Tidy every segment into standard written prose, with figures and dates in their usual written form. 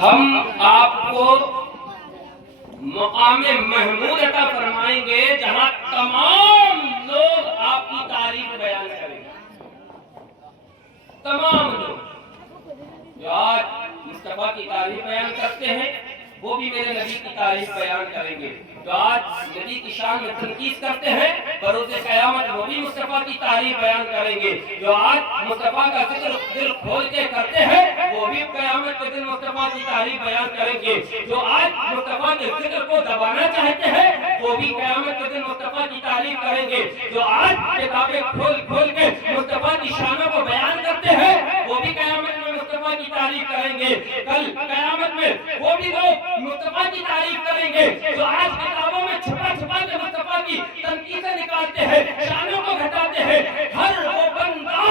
ہم آپ کو مقام محمود عطا فرمائیں گے جہاں تمام لوگ آپ کی تعریف بیان کریں گے. تمام لوگ جو آج مصطفیٰ کی تعریف بیان کرتے ہیں وہ بھی میرے نبی کی تعریف بیان کریں گے. جو آج نبی کی شان میں تنقید کرتے ہیں بروز قیامت وہ بھی مصطفیٰ کی تعریف بیان کریں گے. جو آج مصطفیٰ کا ذکر دل کھول کے کرتے ہیں وہ بھی قیامت کے دن مصطفیٰ کی تعریف بیان کریں گے. جو آج مصطفیٰ کے ذکر کو دبانا چاہتے ہیں وہ بھی قیامت کے دن مصطفیٰ کی تعریف کریں گے. جو آج کتابیں کھول کھول کے مصطفیٰ کی شانوں کو بیان کرتے ہیں وہ بھی قیامت میں مصطفیٰ کی تعریف کریں گے. کل قیامت میں وہ بھی لوگ مصطفیٰ کی تعریف کریں گے جو آج کتابوں میں چھپا چھپا کے مصطفیٰ کی تنقیدیں نکالتے ہیں, شانوں کو گھٹاتے ہیں. ہر وہ بندہ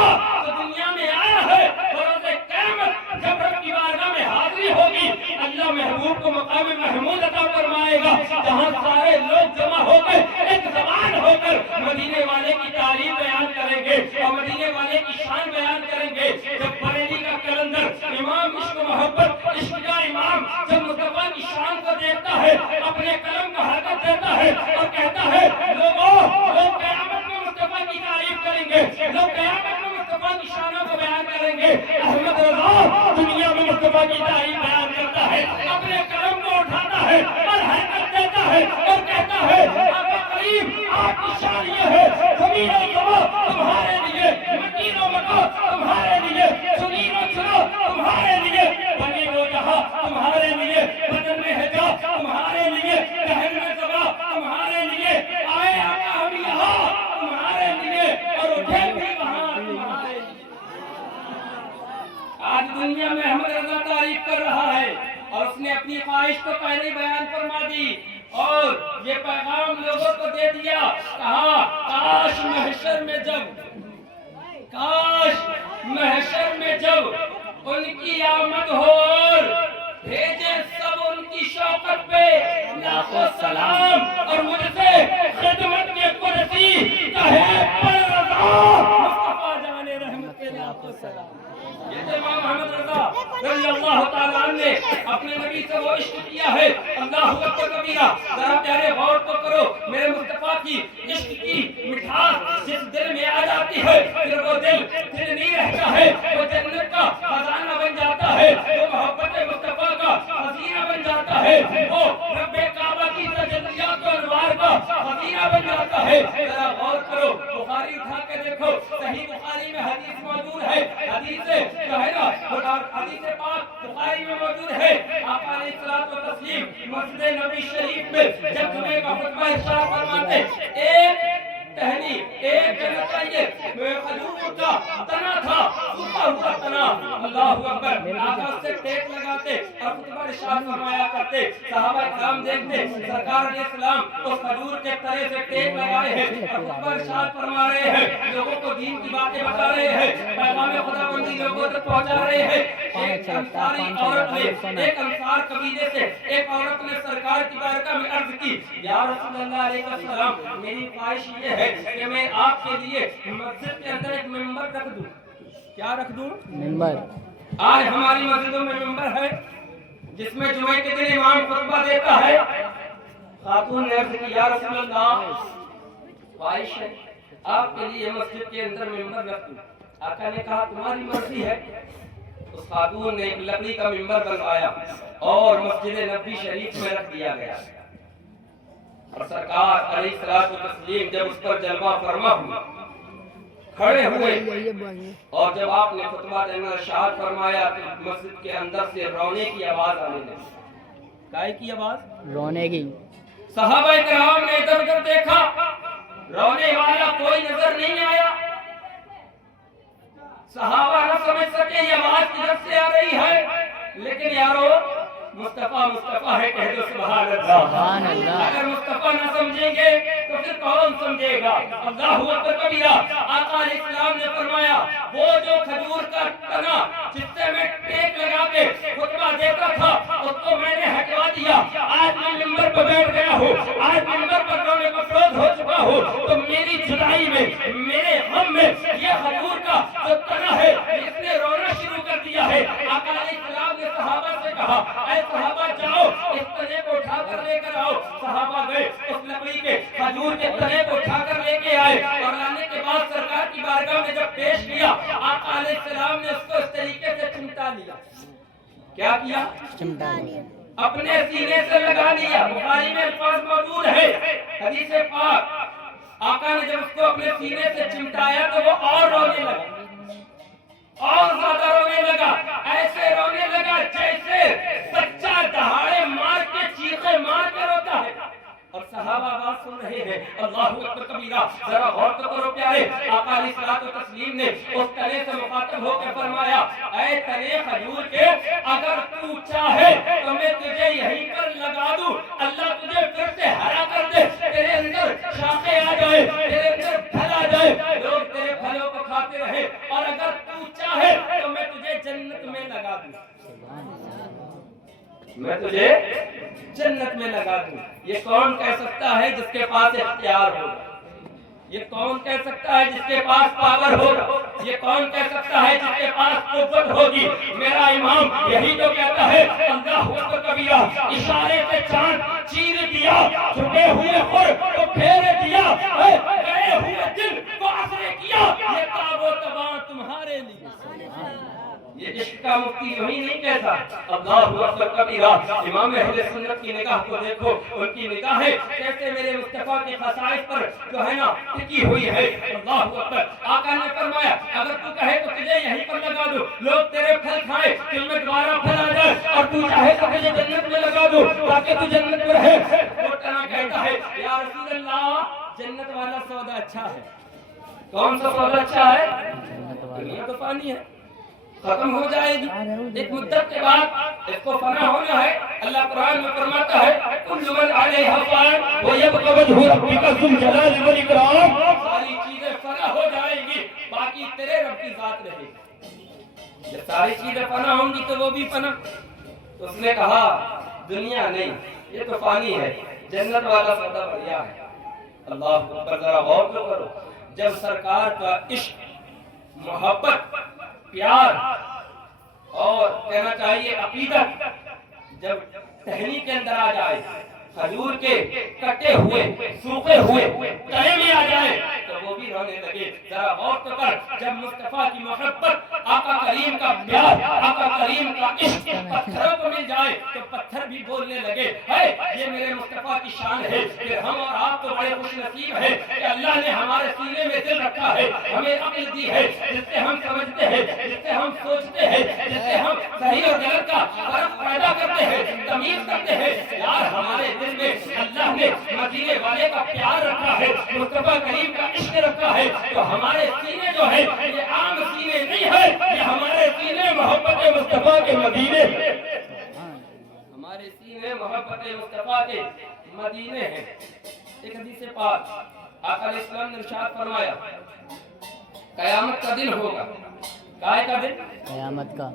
جو دنیا میں آیا ہے بروز قیامت جب رب کی بارگاہ میں حاضری ہوگی اللہ محبوب کو مقام محمود عطا فرمائے گا جہاں سارے لوگ جمع ہو کر ایک زبان ہو کر مدینے والے کی تعریف بیان کریں گے اور مدینے والے کی شان بیان کریں گے. جب بریلی کا کلندر امام عشق و محبت عشق کا امام جب مصطفیٰ کی شان کو دیکھتا ہے اپنے قلم کو حرکت دیتا ہے اور کہتا ہے لوگ قیامت میں مصطفیٰ کی تعریف کریں گے, لوگ قیامت میں مصطفیٰ کی شانوں کو بیان کریں گے. احمد رضا دنیا میں مصطفیٰ کی تعریف بیان کرتا ہے, اپنے قلم کو اٹھاتا ہے اور حرکت دیتا ہے اور کہتا ہے آقا کریم آپ کی شان یہ ہے زمین و زمین تمہارے لیے, مکین و مکان تمہارے لیے, سنین و سنو تمہارے لیے, بنی و جہاں تمہارے لیے, بدن میں حجاب تمہارے لیے, ذہن میں زبا تمہارے لیے, آئے آقا ہم یہاں تمہارے لیے اور اٹھے بھی وہاں تمہارے لیے. آج دنیا میں احمد رضا تعریف کر رہا ہے اور اس نے اپنی خواہش کو پہلے بیان فرما دی اور یہ پیغام لوگوں کو دے دیا. کہا کاش محشر میں جب ان کی آمد ہو اور بھیجے سب ان کی شوقت پہ لاکھوں سلام اور مجھ سے خدمت کے قدسی کہے پر رضا مصطفیٰ جان رحمت کے لاکھوں سلام. یہ جو امام محمد رضا رضی اللہ تعالیٰ عنہ نے اپنے نبی سے وہ عشق کیا ہے اللہ اکبر کبیرہ. ذرا پیارے غور تو کرو میرے مصطفیٰ کی عشق کی مٹھاس جس دل میں آ جاتی ہے پھر وہ دل نہیں رہتا ہے, وہ جنت کا خزانہ بن جاتا ہے, وہ محبت مصطفیٰ کا خزینہ بن جاتا ہے, وہ رب کعبہ کی تجلیات و انوار کا خزینہ بن جاتا ہے. ذرا غور کرو بخاری اٹھا کے دیکھو صحیح بخاری میں حدیث موجود ہے, حدیث جو ہے نا حدیث پاک بخاری میں موجود ہے. آقا علیہ الصلوۃ والتسلیم مسجد نبی شریف میں جب جمعے کا خطبہ ارشاد فرماتے ایک ٹہنی ایک جنت یہ کھجور کا تنا تھا سوکھا ہوا تنا, اللہ اکبر. آقا اس سے ٹیک لگاتے اور خطبہ ارشاد فرمایا کرتے. صحابہ کرام دیکھتے سرکار علیہ السلام اس کھجور کے تنے سے ٹیک لگائے ہیں اور خطبہ ارشاد فرما رہے ہیں, لوگوں کو دین کی باتیں بتا رہے ہیں, پیغام خدا بندی لوگوں تک پہنچا رہے ہیں. ایک انصاری عورت نے ایک انصار قبیلے سے ایک عورت نے سرکار کی بارگاہ میں عرض کی یا رسول اللہ علیہ السلام میری خواہش یہ ہے کہ میں آپ کے لیے مسجد کے اندر ایک منبر رکھ دوں. کیا رکھ دوں؟ منبر. آج ہماری مسجدوں میں منبر ہے جس میں جمعے کے دن امام خطبہ دیتا ہے. خاتون نے عرض کی یا رسول اللہ خواہش ہے آپ کے لیے مسجد کے اندر منبر رکھ دوں. آقا نے کہا تمہاری مرضی ہے. اس خاتون نے ایک لکڑی کا منبر بنوایا اور مسجد نبی شریف میں رکھ دیا گیا اور سرکار علیہ الصلوۃ والتسلیم جب اس پر جلوہ فرما ہوئے کھڑے ہوئے اور جب آپ نے خطبہ دینا ارشاد فرمایا تو مسجد کے اندر سے رونے کی آواز آنے لگی. کائے کی آواز؟ رونے کی. صحابہ کرام نے ادھر ادھر دیکھا رونے والا کوئی نظر نہیں آیا. صحابہ نہ سمجھ سکے یہ آواز کدھر سے آ رہی ہے, لیکن یارو مصطفیٰ مصطفیٰ ہے کہہ دو سبحان اللہ. اگر مصطفیٰ نہ سمجھیں گے تو پھر کون سمجھے گا؟ اللہ اکبر کبیرہ. آقا علیہ السلام نے فرمایا وہ جو کھجور کا تنا جس سے میں ٹیک لگا کے خطبہ دیتا تھا اس کو میں نے ہٹوا دیا. آج میں منبر پر بیٹھ گیا ہوں, آج منبر پر رونے مفروض ہو چکا ہوں, تو میری جدائی میں میرے غم میں یہ کھجور کا جو تنا ہے اس نے رونا شروع کر دیا ہے. آقا علیہ السلام نے صحابہ سے کہا کہا اے صحابہ جاؤ اس تنے کو اٹھا کر لے کر آؤ. صحابہ گئے اس لکڑی کے کھجور کے تنے کو اٹھا کر لے کے آئے اور لانے کے بعد سرکار کی بارگاہ میں جب پیش کیا آقا علیہ السلام نے اس کو اس طریقے سے چمٹا لیا. کیا کیا؟ چمٹا لیا. اپنے سینے سے لگا لیا. بخاری میں الفاظ موجود ہے حدیث پاک آقا نے جب اس کو اپنے سینے سے چمٹایا تو وہ اور رونے لگا اور زیادہ رونے لگا. ایسے رونے لگا جیسے بچہ دہاڑے مار کے چیخے مار کے روتا ہے. اور صحابہ آواز سن رہے ہیں اللہ اکبر کبیرہ. ذرا غور تو کرو پیارے. آقا علیہ الصلوۃ والتسلیم نے اس تنے سے مخاطب ہو کے فرمایا اے تنے کھجور کے اگر تو چاہے تو میں تجھے یہیں پر لگا دوں. اللہ تجھے پھر سے ہرا کر دے. تیرے اندر شاخیں آ جائے تیرے اندر پھل آ جائے لوگ تیرے پھلوں کو کھاتے رہے. اور اگر تو چاہے تو میں تجھے جنت میں لگا دوں. میں تجھے جنت میں لگا دوں. یہ کون کہہ سکتا ہے جس کے پاس اختیار ہوگا؟ یہ کون کہہ سکتا ہے جس کے پاس پاور ہوگا؟ یہ کون کہہ سکتا ہے جس کے پاس قوت ہوگی؟ میرا امام یہی تو کہتا ہے اللہ اکبر کبیرہ. اشارے سے چاند چیر دیا چھپے ہوئے خور کو پھیر دیا گئے ہوئے دل کو اثرے کیا. یہ تاب و تباں تمہارے لیے. یہ عشق کا مفتی یہی نہیں کہتا. اللہ اکبر کبیرہ. امام اہل سنت کی نگاہ کو دیکھو. ان کی نگاہیں کیسے میرے مصطفیٰ کے خصائص پر جو ہے نا ٹکی ہوئی ہے. اللہ اکبر. آقا نے فرمایا اگر تو کہے تو تجھے یہیں پر لگا دوں. لوگ تیرے پھل کھائے دل میں دوبارہ پھل آ جائے اور تو چاہے تو تجھے جنت میں لگا دوں تاکہ تو جنت میں رہے. وہ تنا کہتا ہے یا رسول اللہ جنت والا سودا اچھا ہے. کون سا سودا اچھا ہے؟ دنیا تو فانی ہے ختم ہو جائے گی. ایک مدت کے بعد اس کو فنا ہونا ہے. اللہ قرآن میں فرماتا ہے کل من علیہا فان ویبقی وجہ ربک ذو الجلال والاکرام. ساری چیزیں فنا ہو جائیں گی باقی تیرے رب کی ذات رہے گی. جب ساری چیزیں فنا ہوں گی تو وہ بھی فنا. تو اس نے کہا دنیا نہیں یہ تو فانی ہے جنت والا سودا بڑھیا ہے. اللہ اکبر. ذرا غور تو کرو. جب سرکار کا عشق محبت پیار اور کہنا چاہیے عقیدت جب ٹہنی کے اندر آ جائے کھجور کے کٹے ہوئے سوکھے ہوئے تنے میں آ جائے تو وہ بھی رونے لگے. ذرا غور تو کر. جب مصطفیٰ کی محبت آقا کریم کا پیار آقا کریم کا عشق پتھروں کو مل جائے تو پتھر بھی بولنے لگے یہ میرے مصطفیٰ کی شان ہے. کہ ہم اور آپ تو بڑے خوش نصیب ہیں کہ اللہ نے ہمارے سینے میں دل رکھا ہے ہمیں عقل دی ہے جس سے ہم سمجھتے ہیں جس سے ہم سوچتے ہیں جس سے ہم صحیح اور غلط کا فرق پیدا کرتے ہیں تمیز کرتے ہیں. یار ہمارے دل میں اللہ نے مدینے والے کا پیار رکھا ہے مصطفیٰ کریم کا عشق رکھا ہے. تو ہمارے سینے جو ہے یہ عام سینے نہیں ہے. یہ ہمارے سینے محبت مصطفیٰ کے مدینے ہمارے سینے محبت مصطفیٰ کے مدینے ہیں. ایک حدیث پاک آقا علیہ السلام نے ارشاد فرمایا قیامت کا دن ہوگا. کائے کا دن؟ قیامت کا.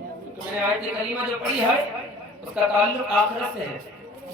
میں نے آیت کریمہ جو پڑھی ہے اس کا تعلق آخرت سے ہے.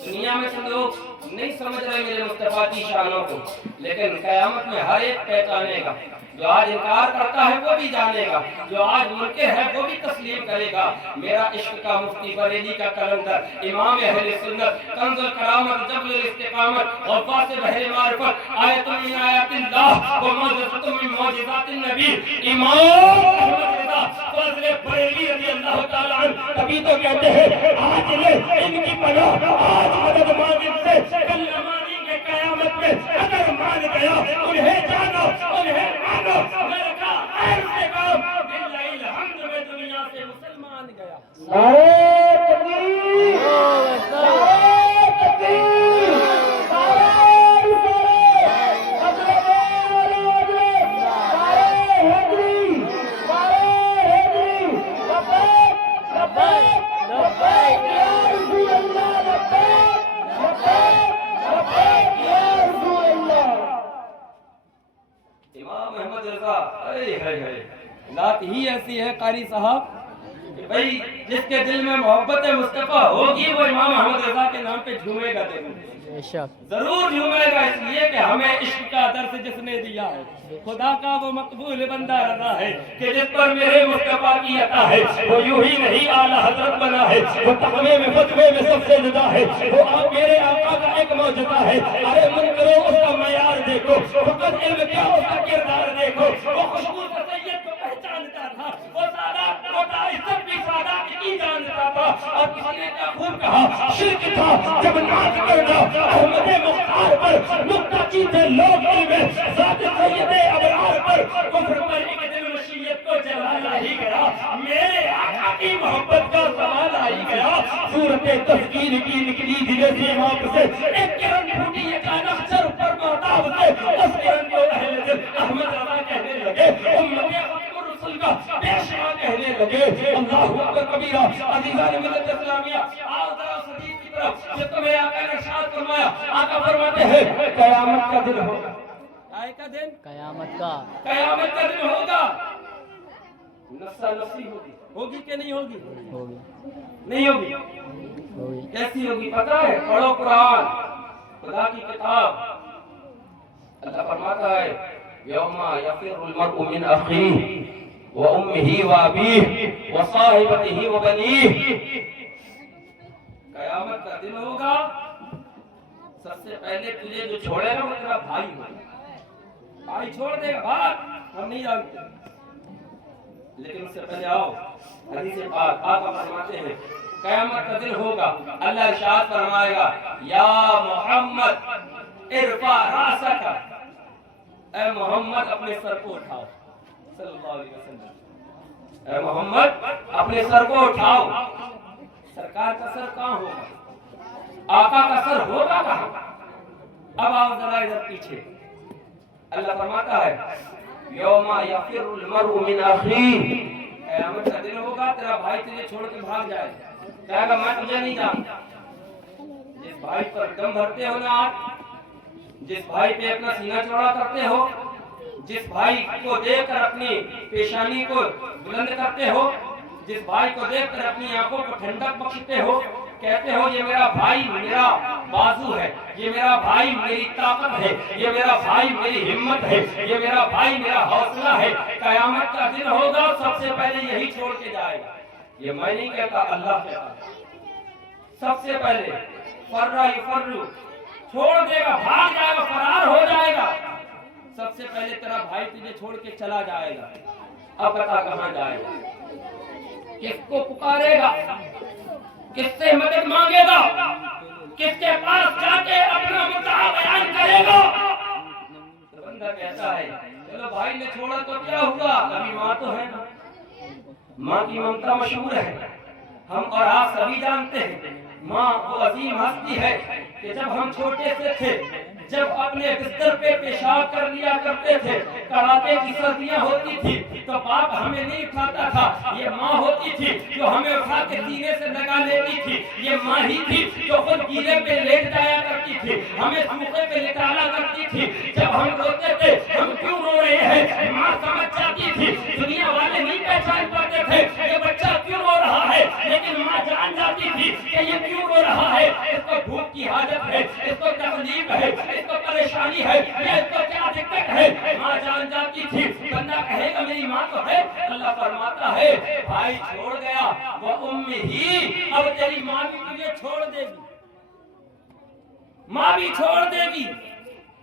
دنیا میں تو لوگ نہیں سمجھ رہے میرے مصطفیٰ کی شانوں کو لیکن قیامت میں ہر ایک پہچانے گا. جو آج انکار کرتا ہے وہ بھی جانے گا. جو آج منکر ہے وہ بھی تسلیم کرے گا. میرا عشق کا مفتی بریلی کا کلندر امام اہل سنت کنز الکرامت جبل الاستقامت غواص بحر معرفت آیت من آیات اللہ و معجزۃ من معجزات النبی امام احمد رضا فضل بریلی رضی اللہ تعالی عنہ. تبھی تو کہتے ہیں آج لے ان کی پناہ آج مدد مانگ سے کل مانیں گے قیامت میں. اگر مان گیا انہیں جانو انہیں مانو. میں کہا ایسے کام للہ الحمد میں دنیا سے مسلمان گیا. نعرہ تکبیر نعرہ تکبیر نعرہ رسالت حضرت حیدری لبیک لبیک لبیک یا رسول اللہ لبیک لبیک لبیک یا رسول اللہ. امام احمد رضا ذات ہی ایسی ہے قاری صاحب کہ بھائی جس کے دل میں محبت مصطفیٰ ہوگی وہ امام احمد رضا کے نام پہ جھومے گا ضرور جھومے گا، اس لیے کہ ہمیں عشق کا درس جس نے دیا ہے، خدا کا وہ مقبول بندہ رضا ہے کہ جس پر میرے مصطفیٰ کی عطا ہے، وہ یوں ہی نہیں اعلیٰ حضرت بنا ہے، وہ تقوی میں فتوے میں سب سے جدا ہے، وہ آپ میرے آقا کا ایک معجزہ ہے۔ ارے من کرو اس کا معیار دیکھو، فقط علم کیا اس کا کردار دیکھو، وہ خوشبو سے سید کو پہچانتا تھا، وہ سادات کو عزت بھی سادات کی جانتا تھا، اور کسی نے کیا خوب کہا شرک تھا جب ناز کرنا احمد مختار پر، نکتہ چیزیں لوگ علم ذات سید ابرار پر، کفر پر ایک دل مشیت کو جلالا ہی گیا، میرے آقا کی محبت کا سوال آئی گیا، صورت تذکیر کی نکلی دل سے آپ سے، ایک کرن پھوٹی اچانک سر پر محتاب سے، اس کرن کو اہل دل احمد رضا کہنے لگے، امت ختم الرسل کا پیشوا کہنے لگے، اللہ اکبر کبیرہ۔ عزیزان ملت اسلامیہ، آؤ ذرا صدیق کی طرف، جب تو میرے آقا نے ارشاد فرمایا، آقا فرماتے ہیں قیامت کا دن ہوگا، قیامت کا دن ہوگا، نفسا نفسی ہوگی کہ نہیں ہوگی؟ نہیں ہوگی، کیسی ہوگی پتہ ہے؟ پڑھو قرآن، خدا کی کتاب، اللہ فرماتا ہے یوم یفر المرء من اخیہ وامہ وابیہ وصاحبتہ وبنیہ، قیامت کا دن ہوگا، سب سے پہلے تجھے جو چھوڑے گا وہ تیرا بھائی ہوگا، بھائی چھوڑ دے گا، بات ہم نہیں جانتے، لیکن اس سے پہلے آؤ حدیث پاک آقا فرماتے ہیں قیامت کا دن ہوگا، اللہ ارشاد فرمائے گا یا محمد ارفع راسک، اے محمد اپنے سر کو اٹھاؤ، صلی اللہ علیہ وسلم، اے محمد اپنے سر کو اٹھاؤ، سرکار کا سر کہاں ہوگا؟ آقا کا سر ہوگا کہاں؟ اب آؤ ذرا ادھر پیچھے، اللہ فرماتا ہے یوم یفر المرء من اخیہ، قیامت کا دن ہوگا تیرا بھائی تجھے چھوڑ کے بھاگ جائے گا، کہے گا میں تجھے نہیں جانتا، جس بھائی پر دم بھرتے ہو نا آپ، جس بھائی پہ اپنا سینہ چوڑا کرتے ہو، جس بھائی کو دیکھ کر اپنی پیشانی کو بلند کرتے ہو، جس بھائی کو دیکھ کر اپنی آنکھوں کو ٹھنڈک بخشتے ہو، کہتے ہو یہ میرا بھائی میرا بازو ہے، یہ میرا بھائی میری طاقت ہے، یہ میرا بھائی میری ہمت ہے، یہ میرا بھائی میرا حوصلہ ہے، قیامت کا دن ہوگا سب سے پہلے یہی چھوڑ کے جائے گا، یہ میں نہیں کہتا اللہ کہتا، سب سے پہلے فرّا یفرّو چھوڑ دے گا، بھاگ جائے گا، فرار ہو جائے گا، سب سے پہلے تیرا بھائی تجھے چھوڑ کے چلا جائے گا، اب بتا کہاں جائے گا؟ کس کو پکارے گا؟ کس سے مدد مانگے گا؟ کس کے پاس جا کے اپنا مدعا بیان کرے گا؟ بندہ کہتا ہے چلو بھائی نے چھوڑا تو کیا ہوا، ابھی ماں تو ہے نا، ماں کی ممتا مشہور ہے، ہم اور آپ سبھی جانتے ہیں، ماں وہ عظیم ہستی ہے کہ جب ہم چھوٹے سے تھے، جب اپنے بستر پہ پیشاب کر لیا کرتے تھے، کڑاکے کی سردیاں ہوتی تھی تو باپ ہمیں نہیں اٹھاتا تھا، یہ ماں ہوتی تھی جو ہمیں اٹھا کے سینے سے لگا لیتی تھی، یہ ماں ہی تھی جو خود گیلے پہ لیٹ جایا کرتی تھی، ہمیں سوکھے پہ لٹایا کرتی تھی، جب ہم روتے تھے ہم کیوں رو رہے ہیں ماں سمجھ جاتی تھی، دنیا والے نہیں پہچان پاتے تھے یہ بچہ کیوں رو رہا ہے، لیکن ماں جان جاتی تھی کہ یہ کیوں رو رہا ہے، اس کو بھوک کی حاجت ہے، اس کو تکلیف ہے، اس کو پریشانی ہے، اس کو کیا دقت ہے، ماں جان جاتی تھی، بندہ کہے گا میری ماں تو ہے، اللہ فرماتا ہے بھائی چھوڑ گیا وہ ہی، اب تیری ماں بھی تجھے چھوڑ دے گی، ماں بھی چھوڑ دے گی،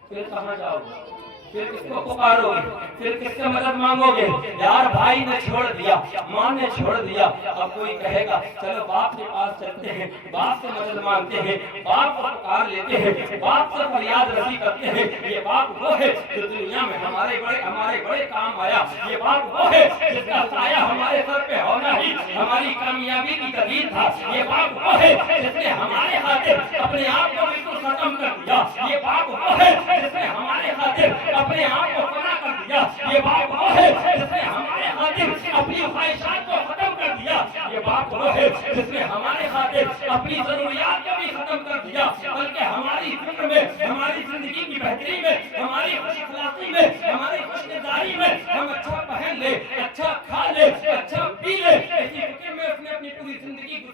پھر کہاں جاؤ گے؟ پھر کس کو پکارو گے؟ پھر کس سے مدد مانگو گے؟ یار بھائی نے چھوڑ دیا، ماں نے چھوڑ دیا، اب کوئی کہے گا چلو باپ کے پاس چلتے ہیں، باپ سے مدد مانگتے ہیں، باپ کو پکار لیتے ہیں، باپ سے فریاد رسی کرتے ہیں، یہ باپ وہ ہے جو دنیا میں ہمارے بڑے کام آیا، یہ باپ وہ ہے جس کا سایہ ہمارے سر پہ ہونا ہی ہماری کامیابی کی دلیل تھا، یہ باپ وہ ہے جس نے ہمارے خاطر اپنے آپ کو بالکل ختم کر دیا، یہ باپ وہ ہے جس نے ہمارے خاطر اپنے آپ کو فنا کر دیا، یہ باپ وہ ہے جس نے ہمارے خاطر اپنی خواہشات کو ختم کر دیا، یہ باپ وہ ہے جس نے ہمارے خاطر اپنی ضروریات کو بھی ختم کر دیا، بلکہ ہماری فکر میں، ہماری زندگی کی بہتری میں، ہماری خوش اخلاقی میں، ہماری خوش کرداری میں ہم اچھا پہن لے، اچھا کھا لے، اچھا پی لے، اسی فکر میں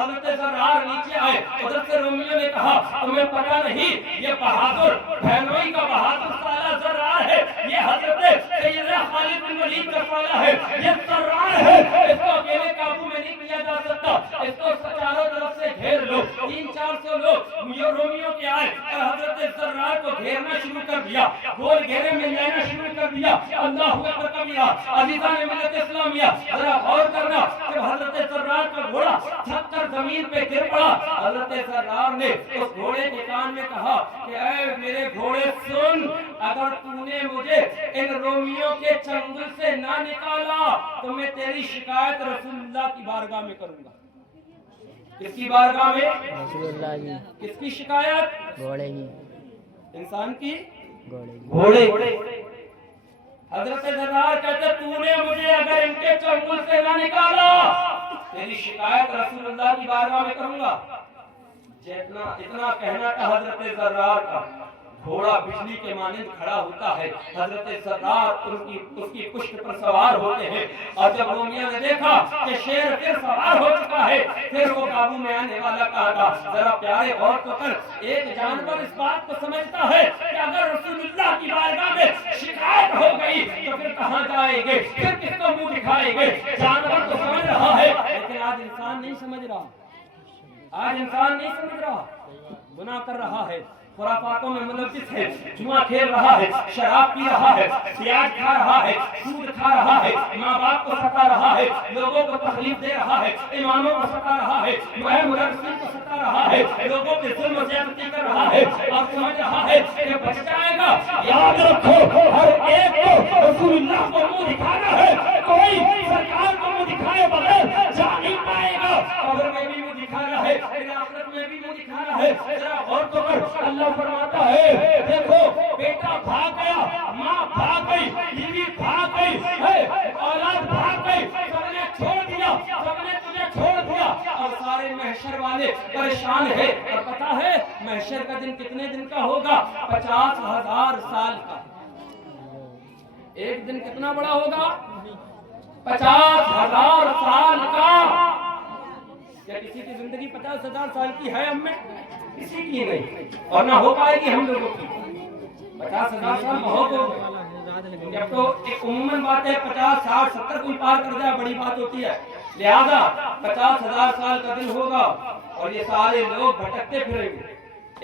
حضرت زرار نیچے آئے. ادھر سے رومیوں نے کہا تمہیں پتا نہیں یہ بہادر بہنوئی کا بہادر سالہ زرار ہے, یہ حضرت سیدنا خالد بن ولید کا سالہ ہے, یہ زرار ہے, اس کو اکیلے قابو میں نہیں کیا جا سکتا, اس کو چاروں طرف سے گھیر لو. 300-400 لوگ رومیوں کے آئے اور حضرت زرار کو گھیرنا شروع کر دیا, گول گھیرے میں لینا شروع کر دیا. اللہ اکبر کبیرہ. عزیزان ملت اسلامیہ ذرا غور کرنا, جب حضرت زرار کا گھوڑا تھک کر زمین پہ گر پڑا, حضرت زرار نے اس گھوڑے کے کان میں کہا کہ اے میرے گھوڑے سن, اگر تو نے مجھے ان رومیوں کے چنگل سے نہ نکالا تو میں تیری شکایت رسول اللہ کی بارگاہ میں کروں گا. کس کی بارگاہ میں؟ رسول اللہ کی. کس کی شکایت؟ گھوڑے کی. انسان کی؟ گھوڑے. حضرت زرار کہتے تو نے مجھے اگر ان کے چنگل سے نہ نکالا تیری شکایت رسول اللہ کی بارگاہ میں کروں گا. اتنا کہنا تھا حضرت زرار کا, گھوڑا بجلی کے مانند کھڑا ہوتا ہے. حضرت زرار اس کی پشت پر سوار ہوتے ہیں, اور جب رومیوں نے دیکھا کہ شیر پھر سوار ہو چکا ہے, پھر وہ قابو میں آنے والا کہا تھا. ذرا پیارے غور تو کر, ایک جانور اس بات کو سمجھتا ہے کہ اگر رسول اللہ کی بارگاہ میں شکایت ہو گئی تو پھر کہاں جائیں گے, پھر کس کو منہ دکھائیں گے. جانور تو سمجھ رہا ہے, لیکن آج انسان نہیں سمجھ رہا. آج انسان نہیں سمجھ رہا, گناہ کر رہا ہے, خرافاتوں میں ملوث ہے, جوا کھیل رہا ہے, شراب پی رہا ہے, پیاز کھا رہا ہے, سود کھا رہا ہے, ماں باپ کو ستا رہا ہے, لوگوں کو تکلیف دے رہا ہے, اماموں کو ستا رہا ہے, مدرسین کو ستا رہا ہے, لوگوں کے ظلم و زیادتی کر رہا ہے, اور سمجھ رہا ہے کہ بچ جائے گا. یاد رکھو ہر ایک کو رسول اللہ کو منہ دکھانا ہے, کوئی سرکار کو منہ دکھائے بغیر جا نہیں پائے گا. قبر میں بھی منہ دکھانا ہے, آخرت میں بھی منہ دکھانا ہے. ذرا غور تو کر, اللہ فرماتا ہے دیکھو بیٹا بھاگ گیا, ماں بھاگ گئی, بیوی بھاگ گئی, اولاد بھاگ گئی, سب نے چھوڑ دیا, سب نے تجھے چھوڑ دیا, اور سارے محشر والے پریشان ہیں. اور پتا ہے محشر کا دن کتنے دن کا ہوگا؟ 50,000 سال کا. ایک دن کتنا بڑا ہوگا؟ 50,000 سال کا. کیا کسی کی زندگی 50,000 سال کی ہے؟ ہم میں کسی کی نہیں, اور نہ ہو پائے گی ہم لوگوں کی. 50,000 سال بہت ہو گئے. اب تو ایک عموماً بات ہے 50, 60, 70 کوئی پار کر جائے بڑی بات ہوتی ہے. لہذا 50,000 سال کا دن ہوگا, اور یہ سارے لوگ بھٹکتے پھریں گے,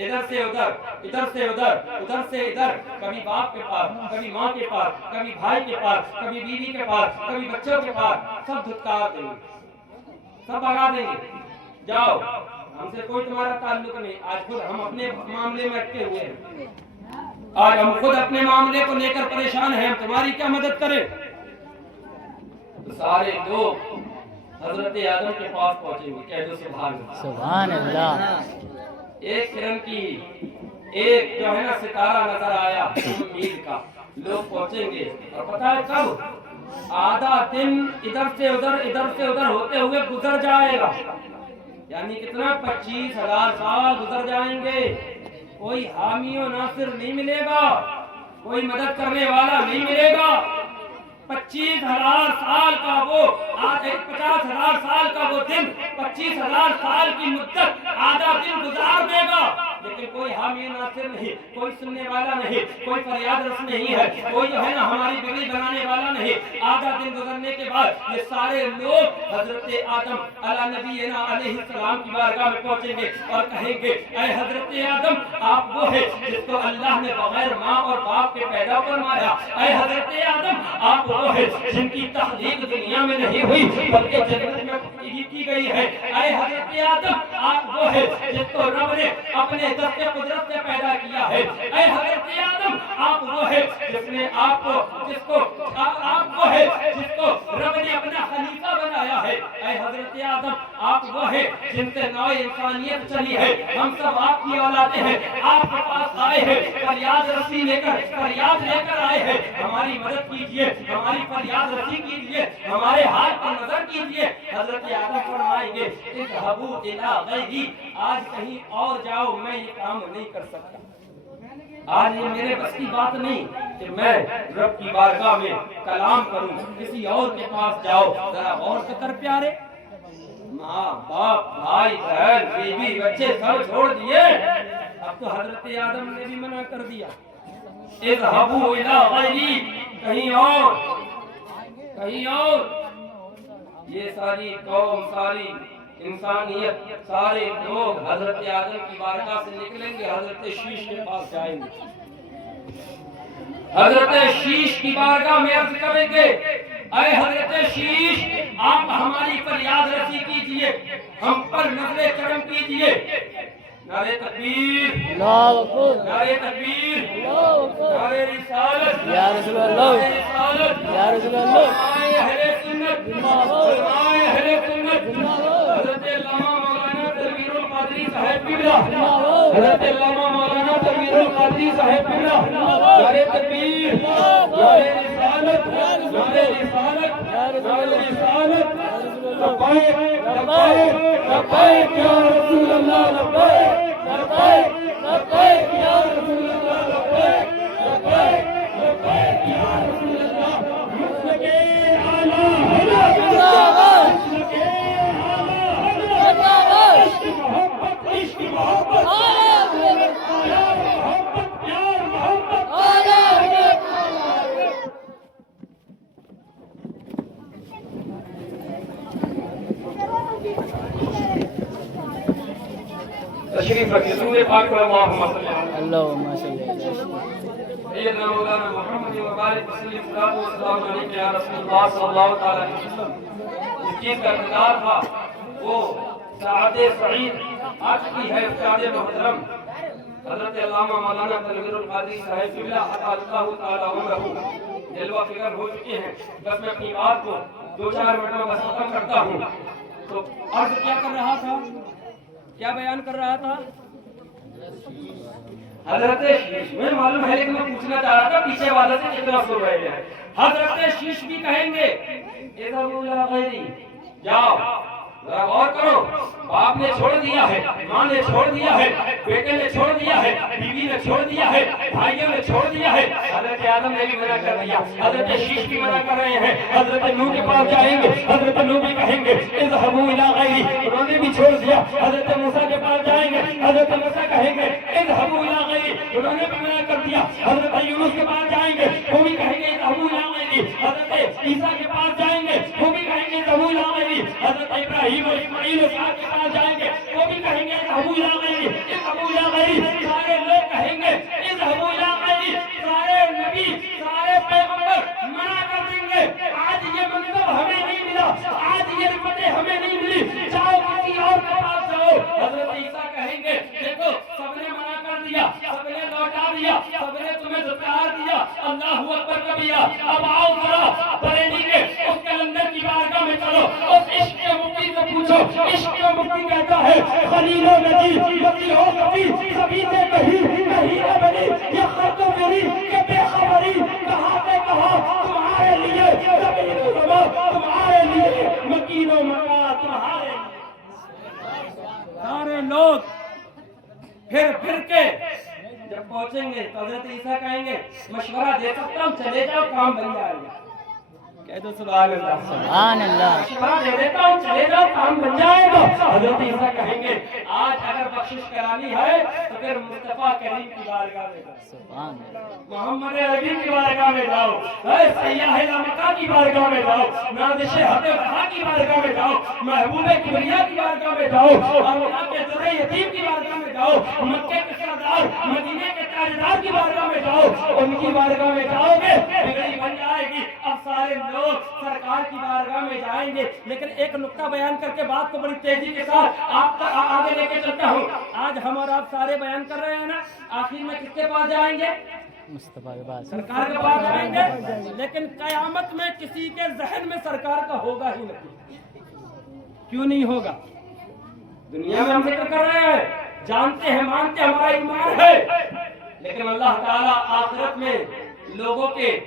ادھر سے ادھر, ادھر سے ادھر, ادھر سے ادھر, کبھی باپ کے پاس, کبھی ماں کے پاس, کبھی بھائی کے پاس, کبھی بیوی کے پاس, کبھی بچوں کے پاس. سب دھتکار دیں گے, سب بھگا دیں گے. جاؤ, ہم سے کوئی تمہارا تعلق نہیں. آج خود ہم اپنے معاملے میں اٹکے ہوئے ہیں, آج ہم خود اپنے معاملے کو لے کر پریشان ہیں, ہم تمہاری کیا مدد کریں. سارے لوگ حضرت آدم کے پاس پہنچیں گے. کہہ دو سبحان اللہ. ایک کرن کی ایک جو ہے نا ستارہ نظر آیا امید کا, لوگ پہنچیں گے. اور پتہ ہے کب؟ آدھا دن ادھر سے ادھر, ادھر سے ادھر ہوتے ہوئے گزر جائے گا. یعنی کتنا؟ 25,000 سال گزر جائیں گے. کوئی حامی و ناصر نہیں ملے گا, کوئی مدد کرنے والا نہیں ملے گا. 25,000 سال کا وہ 50,000 سال کا وہ دن, 25,000 سال کی مدت آدھا دن گزار دے گا, لیکن کوئی حامی ناصر نہیں, کوئی سننے والا نہیں, کوئی فریاد رس نہیں ہے, کوئی جو ہے نا ہماری بگڑی بنانے والا نہیں. آدھا دن گزرنے کے بعد یہ سارے لوگ حضرت آدم علیہ نبینا علیہ السلام کی بارگاہ میں پہنچیں گے اور کہیں گے اے حضرت آدم, آپ وہ ہیں جس کو اللہ نے بغیر ماں اور باپ کے پیدا فرمایا. اے حضرت آدم, آپ وہ ہیں جن کی تخلیق دنیا میں نہیں ہوئی بلکہ جنت میں کی گئی ہے. اے حضرت آدم, آپ وہ ہیں جس کو رب نے اپنے دست قدرت سے پیدا کیا ہے. اے حضرت آدم, آپ وہ ہیں جس نے آپ کو رب نے اپنا خلیفہ بنایا ہے. اے حضرت آدم, آپ وہ ہیں جن سے نوع انسانیت چلی ہے. ہم سب آپ کی اولادیں ہیں, آپ کے پاس آئے ہیں, فریاد رسی لے کر آئے ہیں. ہماری مدد کیجیے, ہماری فریاد رسی کیجیے, ہمارے حال پر نظر کیجیے. حضرت آدم فرمائیں گے اذهبوا الى غیری, آج کہیں اور جاؤ, میں یہ کام نہیں کر سکتا. آج یہ میرے بس کی بات نہیں کہ میں رب کی بارگاہ میں کلام کروں, کسی اور کے پاس جاؤ. ذرا غور کر پیارے, ماں باپ بھائی بہن بیوی بچے سب چھوڑ دیے. اب تو حضرت آدم نے بھی منع کر دیا, اذهبوا الى غیری, کہیں اور. یہ ساری قوم, ساری انسانیت, سارے لوگ حضرت آدم کی بارگاہ سے نکلیں گے, حضرت شیش کے پاس جائیں گے. حضرت شیش کی بارگاہ میں عرض کریں گے, اے حضرت شیش, آپ ہماری فریاد رسی کیجئے, ہم پر نظر کرم کیجئے. نعرہ تکبیر, اللہ اکبر، نعرہ تکبیر, اللہ اکبر، نعرہ رسالت, یا رسول اللہ، نعرہ رسالت, یا رسول اللہ، علماء اہل سنت, علماء اہل سنت, حضرت علامہ مولانا تنویر القادری صاحب قبلہ, حضرت علامہ مولانا تنویر القادری صاحب قبلہ. نعرہ تکبیر, نعرہ رسالت, نعرہ رسالت, نعرہ رسالت. لبیک لبیک لبیک یا رسول اللہ, لبیک لبیک لبیک یا رسول اللہ, لبیک لبیک لبیک یا رسول اللہ. مسلک اعلیٰ حضرت, مسلک اعلیٰ حضرت, عشق محبت, عشق محبت, پیار محبت, پیار محبت. تشریف رکھیے, سورہ پاک پر اللہم صلی اللہ علیہ اللہم صلی اللہ سیدنا مولانا محمد مبارک وسلم صلاۃ و سلام علیک یا رسول اللہ صلی اللہ تعالی علیہ وسلم. جس چیز کا انتظار تھا وہ سعادت سعید آ چکی ہے. استاد محترم حضرت علامہ مولانا تنویر القادری صاحب قبلہ اللہ تعالی عمرہ جلوہ فکر ہو چکے ہیں. بس میں اپنی بات کو 2-4 منٹ میں بس ختم کرتا ہوں. تو عرض کیا کر رہا تھا, کیا بیان کر رہا تھا؟ حضرت شیش, میں معلوم ہے لیکن میں پوچھنا چاہ رہا تھا پیچھے والا سے کتنا سن رہے ہیں. حضرت شیش بھی کہیں گے اذهبوا الى غیری, جاؤ, ذرا غور کرو, باپ نے چھوڑ دیا ہے, ماں نے چھوڑ دیا ہے, بیٹے نے چھوڑ دیا ہے, بیوی نے چھوڑ دیا ہے, بھائیوں نے چھوڑ دیا ہے. حضرت آدم نے بھی منع کر دیا, حضرت شیش بھی منع کر رہے ہیں. حضرت نوح کے پاس جائیں گے, حضرت نوح بھی کہیں گے اذهبوا الى غیری, انہوں نے بھی چھوڑ دیا. حضرت موسیٰ کے پاس جائیں گے, حضرت موسیٰ کہیں گے اذهبوا الى غیری, انہوں نے بھی منع کر دیا. حضرت یونس کے پاس جائیں گے, وہ بھی کہیں گے اذهبوا الى غیری. حضرت عیسیٰ کے پاس جائیں گے, وہ بھی کہیں گے اذهبوا الى غیری. حضرت ابراہیم اور اسماعیل اور اسحاق کے پاس جائیں گے, وہ بھی کہیں گے اذهبوا الى غیری, اذهبوا الى غیری. سارے لوگ کہیں گے اذهبوا الى غیری. سارے نبی, سارے پیغمبر منع کر دیں گے, آج یہ منصب ہمیں نہیں ملا, آج یہ رفعتیں ہمیں نہیں ملی, جاؤ کسی اور کے پاس جاؤ. حضرت عیسیٰ کہیں گے دیکھو سب نے منع کر دیا, سب نے لوٹا دیا, سب نے تمہیں دھتکار دیا, اللہ اکبر کبیرہ, اب آؤ ذرا بریلی کے اس کلندر کی بارگاہ میں چلو, اس عشق کے مفتی سے پوچھو. عشق کے مفتی کہتا ہے خلیل و نبی, وکیل و نبی, سبھی سے کہیں ہے بنی, یہ خط و میری کہ بے خبری, کہاں سے کہاں تمہارے لیے, زمین و زمان تمہارے لیے, مکین و مکان تمہارے لیے. سارے لوگ پھر کے جب پہنچیں گے تو حضرت عیسیٰ کہیں گے مشورہ دے سکتا ہوں, چلے جاؤ, کام بن جائے گا. کہہ دو سبحان اللہ, سبحان اللہ. مشورہ دے دیتا ہوں, چلے جاؤ, کام بن جائے گا. حضرت عیسیٰ کہیں گے آج اگر بخشش کرانی ہے تو پھر مصطفیٰ کریم کی بارگاہ میں جاؤ, سبحان اللہ. محمد عربی کی بارگاہ میں جاؤ, سیاح لامکہ کی بارگاہ میں جاؤ, نازش حق وفا کی بارگاہ میں جاؤ, محبوب کبریا کی بارگاہ میں جاؤ, اللہ کے در یتیم کی بارگاہ میں جاؤ, مکے کے سردار, مدینے کے تاجدار کی بارگاہ میں جاؤ. ان کی بارگاہ میں جاؤ گے بگڑی بن جائے گی. اب سارے لوگ سرکار کی بارگاہ میں جائیں گے. لیکن ایک نقطہ بیان کر کے بات کو بڑی تیزی کے ساتھ آپ تک آگے لے کے چلتا ہوں. آج ہم اور آپ سارے بیان کر رہے ہیں نا, آخر میں کس کے پاس جائیں گے؟ مصطفیٰ کے پاس, سرکار کے پاس جائیں گے. لیکن قیامت میں کسی کے ذہن میں سرکار کا ہوگا ہی نہیں. کیوں نہیں ہوگا؟ دنیا میں ہم ذکر کر رہے ہیں, جانتے ہیں, مانتے ہیں, ہمارا ایمان ہے, لیکن اللہ تعالیٰ آخرت میں لوگوں کے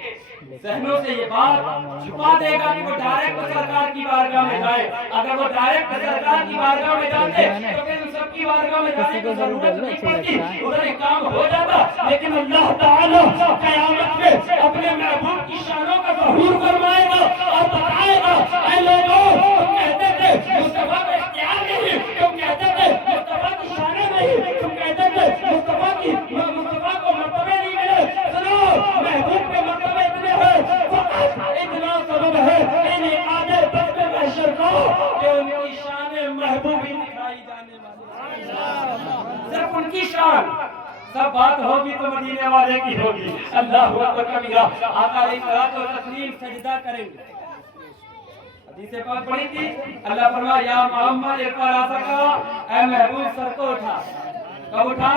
ذہنوں سے یہ بات چھپا دے گا کہ وہ ڈائریکٹ سرکار کی بارگاہ میں جائے. اگر وہ ڈائریکٹ سرکار کی بارگاہ میں جاتے تو پھر ان سب کی بارگاہ میں جانے کی ضرورت نہیں پڑتی, ادھر ایک کام ہو جاتا. لیکن اللہ تعالیٰ قیامت میں اپنے محبوب کی شانوں کا ظہور فرمائے گا اور بتائے گا, اے لوگوں تم کہتے تھے مصطفیٰ کو کہ ان کی شان محبوبی دکھائی جانے والی، صرف ان کی شان۔ سب بات ہوگی تو مدینے والے کی ہوگی۔ اللہ اکبر کبیرہ۔ آقا علیہ الصلوۃ والتسلیم سجدہ کریں گے۔ حدیث پاک پڑھی تھی، اللہ فرمایا یا محمد ارفع راسک، اے محبوب سر کو اٹھا۔ کب اٹھا؟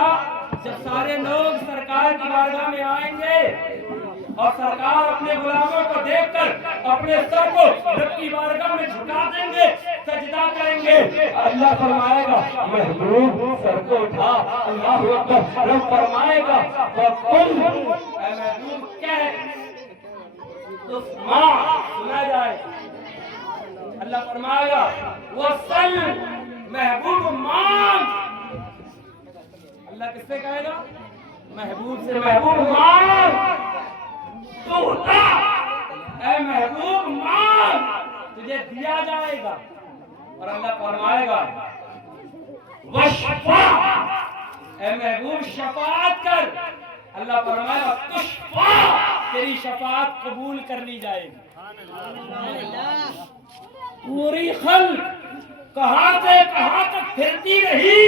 جب سارے لوگ سرکار کی بارگاہ میں آئیں گے اور سرکار اپنے غلاموں کو دیکھ کر اپنے سر کو رب کی بارگاہ میں جھکا دیں گے، سجدہ کریں گے۔ اللہ فرمائے گا محبوب سر کو اٹھا۔ اللہ اکبر۔ رب فرمائے گا وَقُلْ، اے محبوب کہہ، تسمع، سنا جائے۔ اللہ فرمائے گا وَصَلْ، محبوب مانگ۔ اللہ کس سے کہے گا؟ محبوب سے، محبوب مانگ تو ہوتا، اے محبوب مانگ تجھے دیا جائے گا۔ اور اللہ فرمائے گا وَشْفَعْ، اے محبوب شفاعت کر۔ اللہ فرمائے گا تُشْفَعْ، تیری شفاعت قبول کر لی جائے گی۔ پوری خلق کہاں سے کہاں تک پھرتی رہی،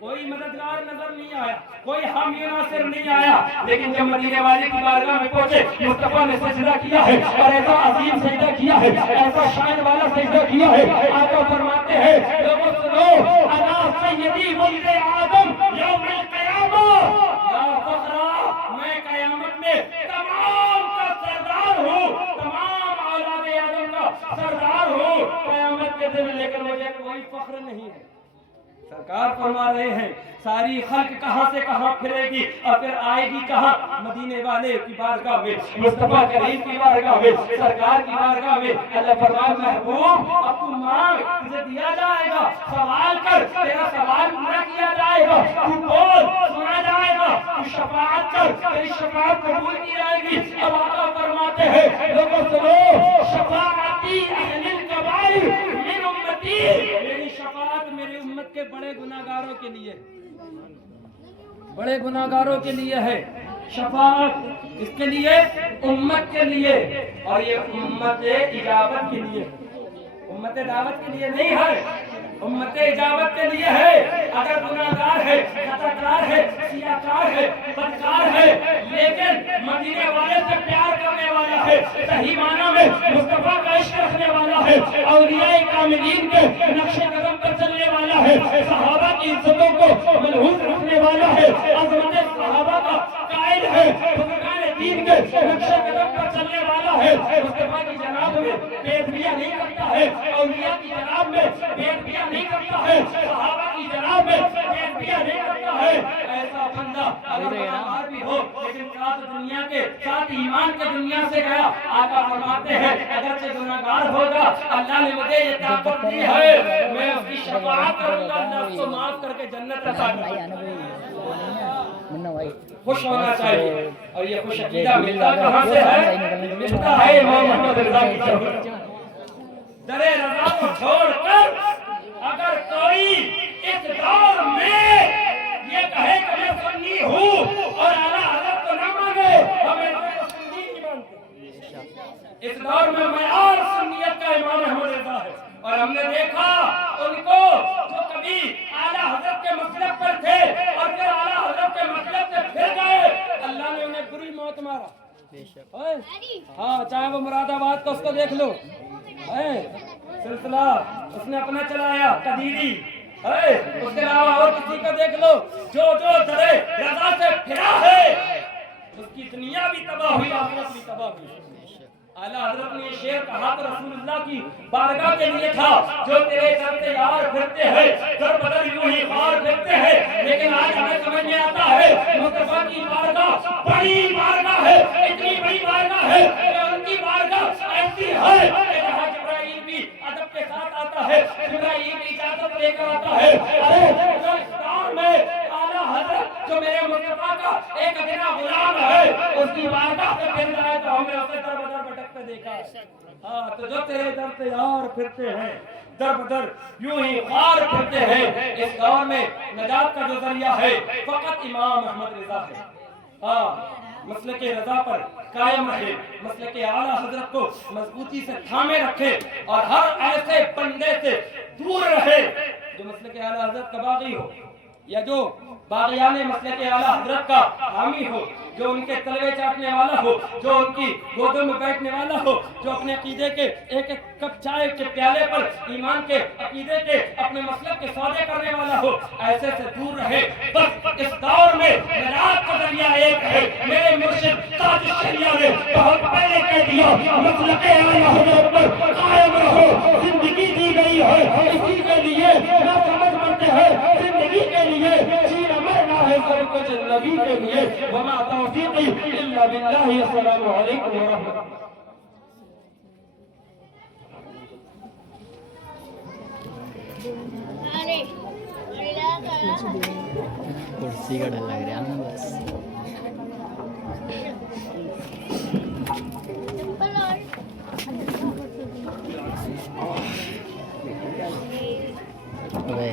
کوئی مددگار نظر نہیں آیا، کوئی حامی ناصر نہیں آیا، لیکن جب مدینے والے کی بارگاہ میں پہنچے، مصطفیٰ نے سجدہ کیا ہے اور ایسا عظیم سجدہ کیا ہے، ایسا شان والا سجدہ کیا ہے۔ آقا فرماتے ہیں لوگوں سنو، انا سیدی ولد آدم یوم القیامہ، لا فخر، میں قیامت میں تمام کا سردار ہوں، تمام اولاد آدم کا سردار ہوں قیامت کے دن، لیکن مجھے کوئی فخر نہیں ہے۔ سرکار فرما رہے ہیں ساری خلق کہاں سے کہاں پھرے گی اور پھر آئے گی کہاں؟ مدینے والے کی بارگاہ میں، مصطفیٰ کریم کی بارگاہ میں، سرکار کی بارگاہ میں۔ اللہ فرمائے محبوب اب تو مانگ، تجھے دیا جائے گا۔ سوال کر، تیرا سوال پورا کیا جائے گا۔ تو بول، سنا جائے گا۔ تو شفاعت کر، تیری شفاعت قبول کی جائے گی۔ اب آقا فرماتے ہیں لوگوں سنو، شفاعتی اہل الکبائر من امتی، میری شفاعت میری امت کے بڑے گناہگاروں کے لیے، بڑے گناہگاروں کے لیے ہے شفاعت۔ اس کے لیے امت کے لیے، اور یہ امت اجابت کے لیے، امت دعوت کے لیے نہیں ہے، امت اجابت کے لیے ہے۔ اگر گناہگار ہے، خطاکار ہے، سیاکار ہے، بدکار ہے، لیکن مدینے والے سے پیار کرنے والا ہے، صحیح معنی میں مصطفیٰ کا عشق رکھنے والا ہے، اولیاء کاملین کے نقش قدم پر چلنے والا ہے، صحابہ کی عزتوں کو ملحوظ رکھنے والا ہے، عظمت صحابہ کا قائل ہے، بزرگان دین کے نقش قدم پر چلنے والا ہے، مصطفیٰ کی جناب میں بے ادبیاں نہیں کرتا ہے، اولیاء کی جناب میں بے ادبیاں نہیں کرتا ہے، صحابہ کی جناب میں بے ادبیاں نہیں کرتا ہے۔ ایسا بندہ اگر گناہگار بھی ہو لیکن ساتھ دنیا کے ساتھ ایمان کے دنیا سے گیا، آقا فرماتے ہیں اگرچہ گناہگار ہوگا، اللہ نے مجھے یہ طاقت دی ہے، میں اس کی شفاعت کروں گا، اللہ اس کو معاف کر کے جنت عطا کروں گا۔ خوش ہونا چاہیے، اور یہ خوش عقیدہ ملتا کہاں سے ہے؟ ملتا ہے امام محمد رضا کی طرف۔ در رضا کو چھوڑ کر اگر کوئی اس دور میں یہ کہے کہ میں سنی ہوں اور اعلیٰ حضرت کو نہ مانے، ہمیں تو سنی نہیں مانتے۔ اس دور میں معیار سنیت کا امام محمد رضا ہے، اور ہم نے دیکھا ان کو جو کبھی اعلیٰ حضرت کے مسلک پر تھے اور پھر اعلیٰ حضرت کے مسلک سے پھر گئے، اللہ نے انہیں بری موت مارا۔ ہاں، چاہے وہ مراد آباد کا اس کو دیکھ لو، سلسلہ اس نے اپنا چلایا قدیری، اس کے علاوہ اور کسی کا دیکھ لو، جو درے رضا سے پھرا ہے اس کی دنیا بھی تباہ ہوئی، آخرت بھی تباہ ہوئی۔ اعلیٰ حضرت نے یہ شعر کہا تو رسول اللہ کی بارگاہ کے لیے تھا، جو تیرے در سے یار پھرتے ہیں، در بدر یوں ہی خار پھرتے ہیں، لیکن آج ہمیں سمجھ میں آتا ہے مصطفیٰ کی بارگاہ بڑی بارگاہ ہے، اتنی بڑی بارگاہ ہے کہ ان کی بارگاہ ایسی ہے کہ جہاں جبرائیل بھی ادب کے ساتھ آتا ہے، جبرائیل بھی اجازت لے کر آتا ہے۔ ارے اس میں اعلیٰ حضرت جو میرے مصطفیٰ کا ایک ادنا غلام ہے، اس کی بارگاہ سے پھر جائے تو ہم نے اسے در بدر بھٹکتے دیکھا۔ ہاں، تو جو تیرے در سے یار پھرتے ہیں، در بدر یوں ہی غار پھرتے ہیں، اس دور میں نجات کا جو ذریعہ ہے فقط امام محمد رضا ہے۔ ہاں، مسلک رضا پر قائم رہے، مسلک اعلیٰ حضرت کو مضبوطی سے تھامے رکھے اور ہر ایسے بندے سے دور رہے جو مسلک اعلیٰ حضرت کا باغی ہو یا جو باغیان مسلک اعلیٰ حضرت کا حامی ہو، جو ان کے تلوے چاٹنے والا ہو، جو ان کی گودوں میں بیٹھنے والا ہو، جو اپنے عقیدے کے ایک ایک کپ چائے کے پیالے پر ایمان کے عقیدے کے اپنے مسلک کے سودے کرنے والا ہو، ایسے سے دور رہے۔ بس اس دور میں نجات کا ذریعہ ایک ہے، میرے مرشد تاج الشریعہ نے بہت پہلے کہہ دیا، مسلک اعلیٰ حضرت پر قائم رہو، زندگی دی گئی ہے اسی کے لیے، نہ سمجھ مرتے ہیں زندگی کے لیے، جینا مرنا ہے سب کچھ نبی کے لیے، وما توفیقی الا باللہ۔ السلام علیکم ورحمۃ اللہ۔ کرسی کا ڈر لگ رہا ہے بس۔ ابے